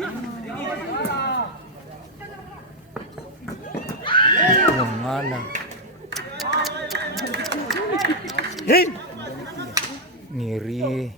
Yung ngalang. Hey! Ngiri.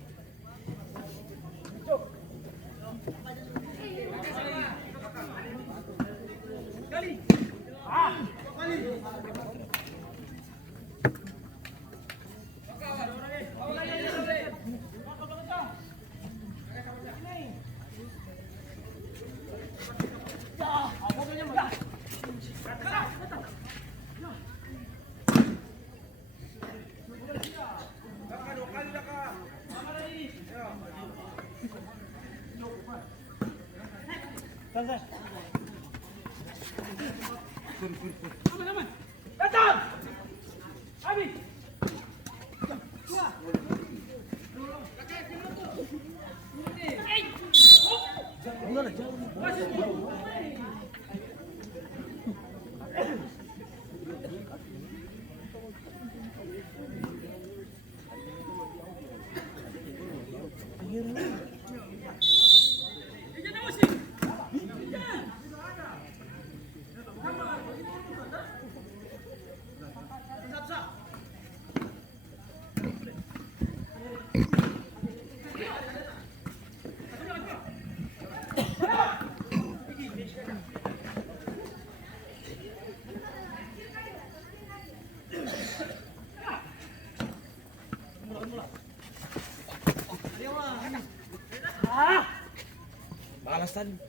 Balasan.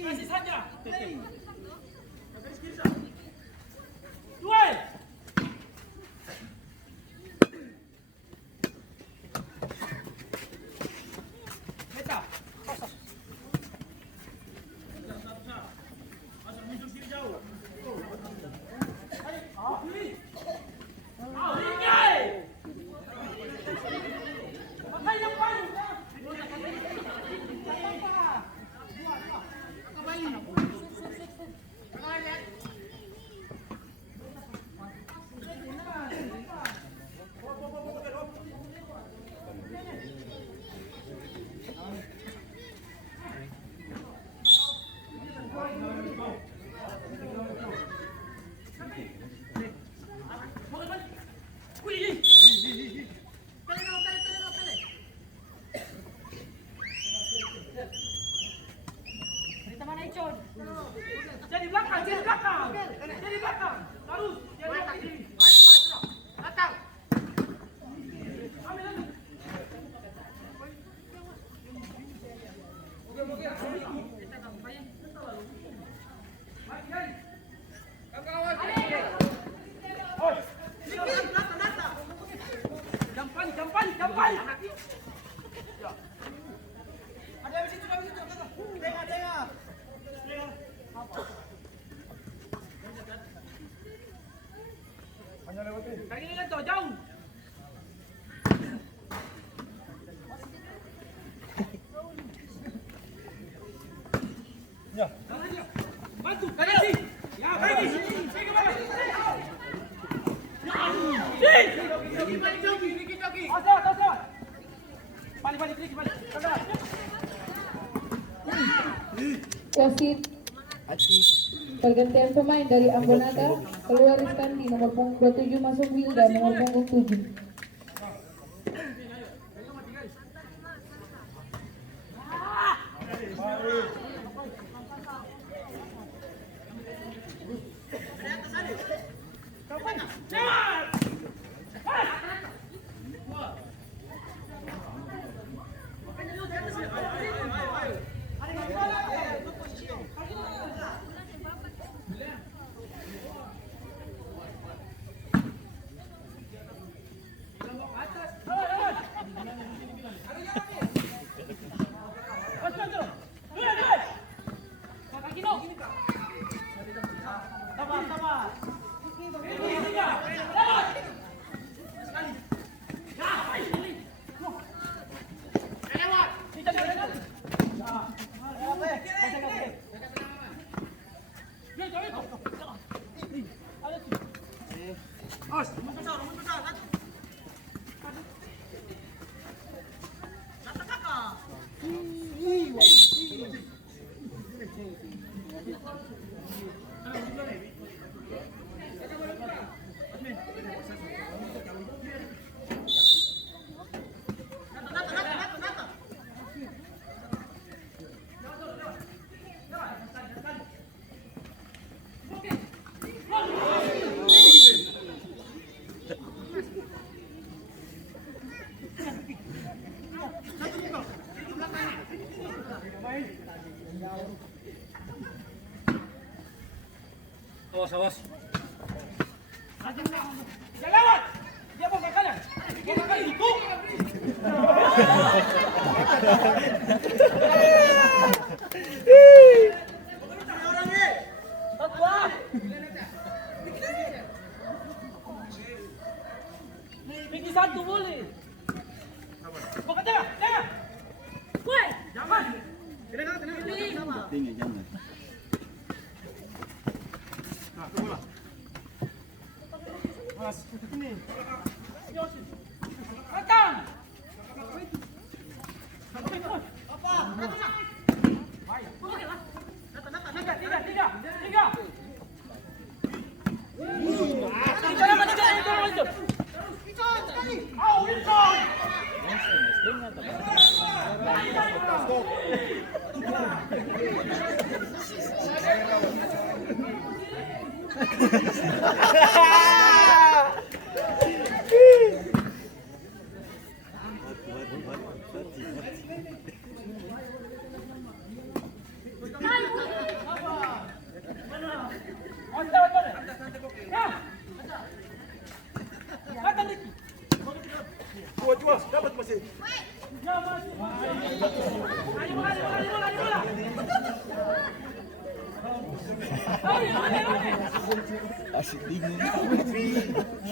Kasih saja. Duel. Meta. Asal muncul sini jauh. Jadi belakang, jadi belakang. Jadi belakang. Terus, jadi belakang. Datang. Ambil lagi. Jampan. Ada di situ, ada di situ. Tengah. Kaki ni kan tu jauh. Ya. Bantu. Kaki. Ya, kaki. Pergi ke mana? Jogi. Asal. Balik, pergi balik. Sabar. Wasit pergantian pemain dari Ambonata keluar Iskandi nomor punggung 27 masuk Wilda nomor punggung 7. awas. Dia lewat. Dia mau ke kanan. Mau ke kanan itu. Pergi satu boleh. Mau ke tengah, tengah. Woi, jangan. Tinggi jangan. Datang. Dapat masih. Asik bingung. Jangan.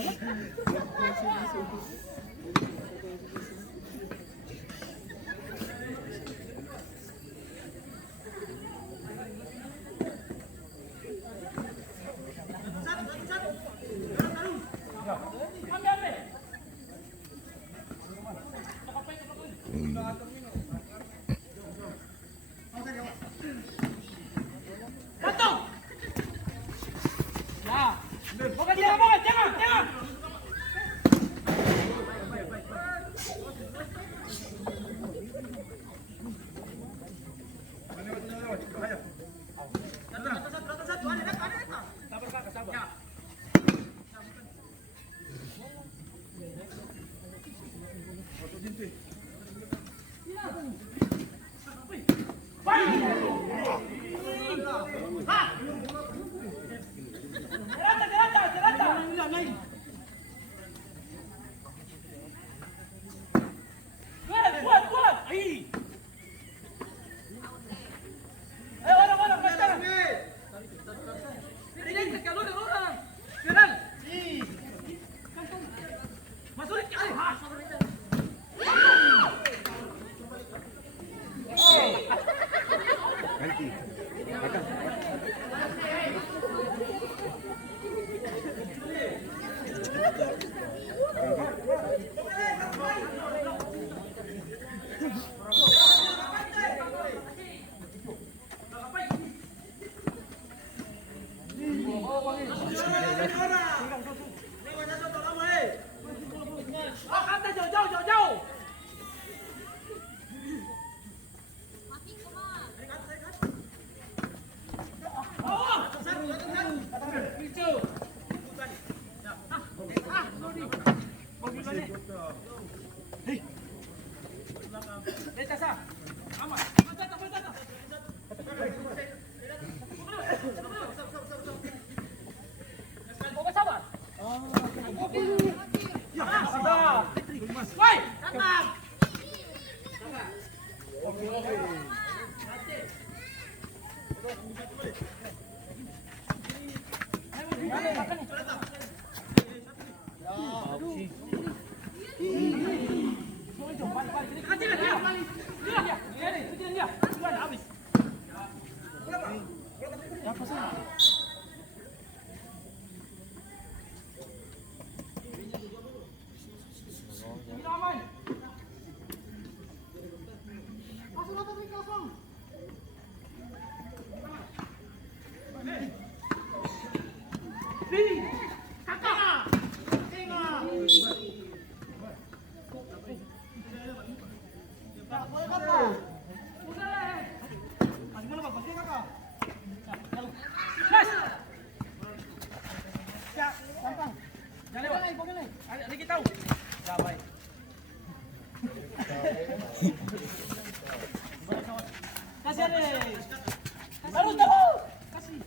Jauh. Kasih.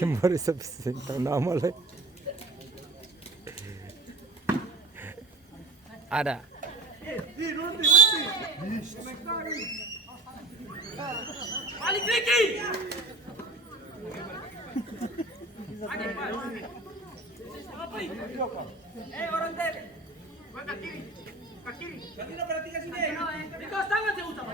Kembali sa presenta nama le. Ada. Balik Ricky. Orang teh. Ke kiri. Ke kiri. Jangan berarti ke sini. Itu tangan saya utama.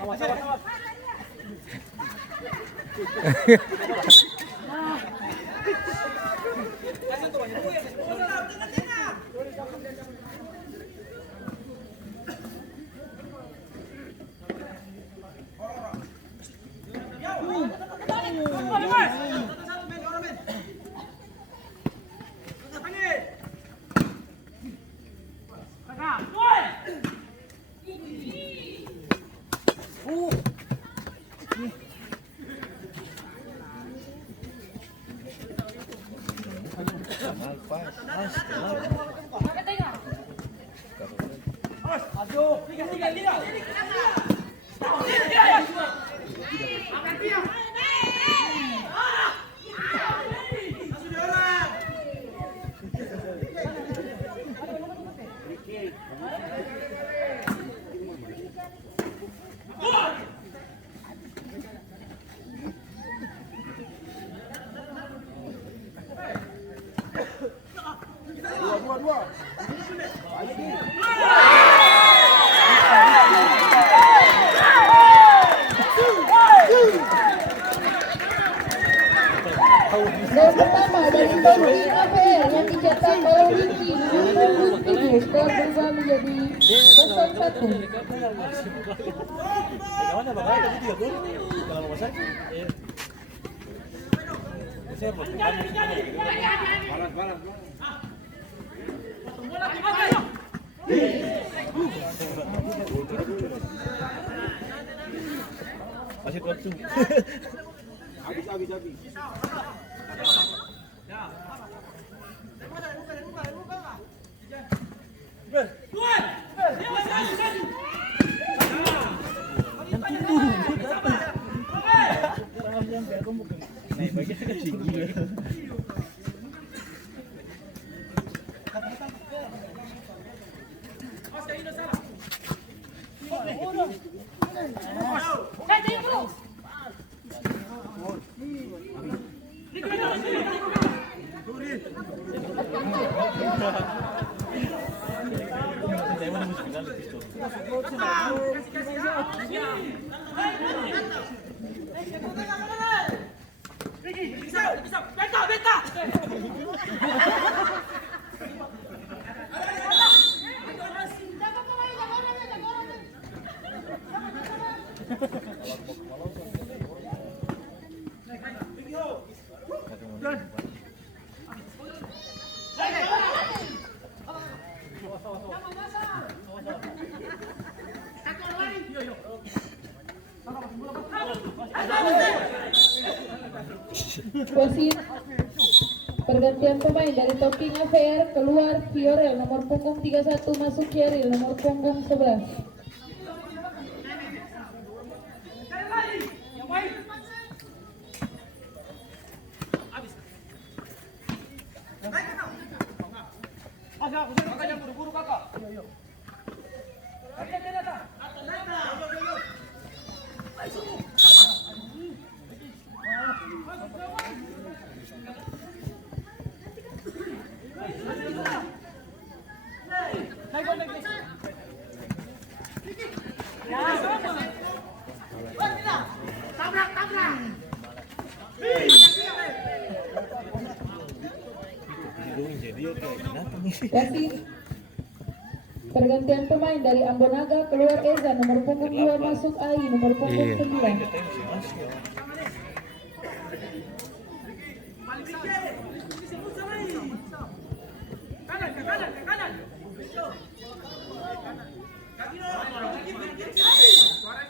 Awas, awas, awas. Gol pertama dari Tommy Afer yang dicetak oleh Ricky nomor 7, skor berubah menjadi 0-1. Masih kosong. Habis. Wasit pergantian pemain dari Talking Affair keluar Fiorel nomor punggung 31 masuk Cheryl nomor punggung 11. Wasit. Pergantian pemain dari Ambonaga keluar Eza, nomor punggung 2 masuk Ai, nomor punggung 9. Kanan, ke kanan, ke kanan. Suara.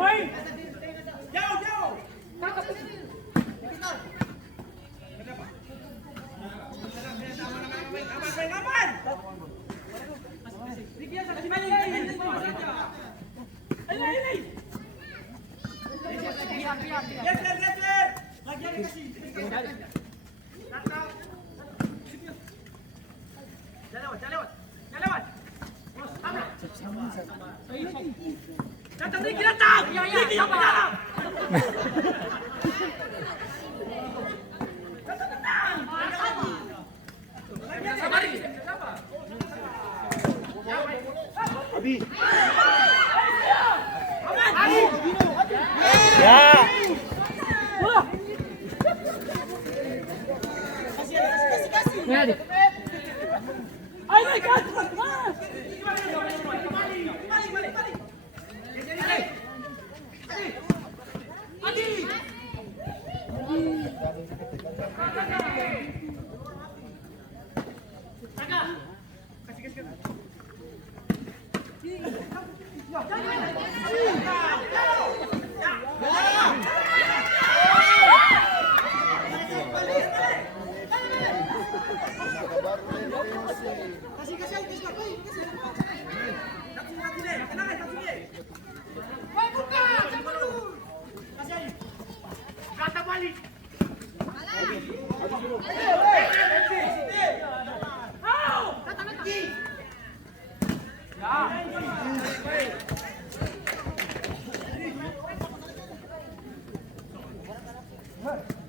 Main. Jauh. Aman. Biasa kasih balik. Ini. Geser. Lagi kasih. Jangan lewat. Datang Riki. Riki yang dalam. Sabar Riki. Abi. Ya. Kasih. Ayo, kasih. Hey.